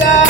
Lisa.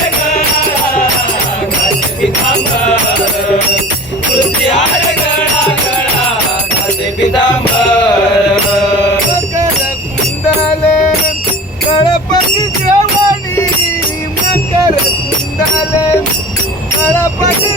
पितांबर कृत्यार गळा गळा घाते पितांबर मकर कुंडल. गणपती जवानी मकर कुंडल गणपती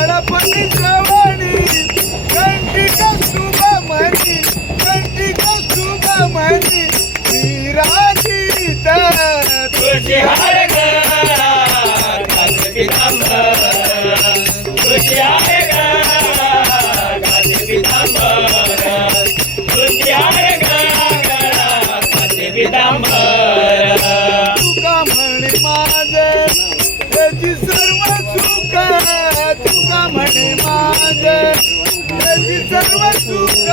गणपती श्रवणी कंटिक सुबा म्हणी. कंटिक सुबा म्हणी. विराजी तुझी हाडग तुझी हाडग तुका म्हणे माझ? रजिस्टर माझे. सर्व सुख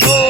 go.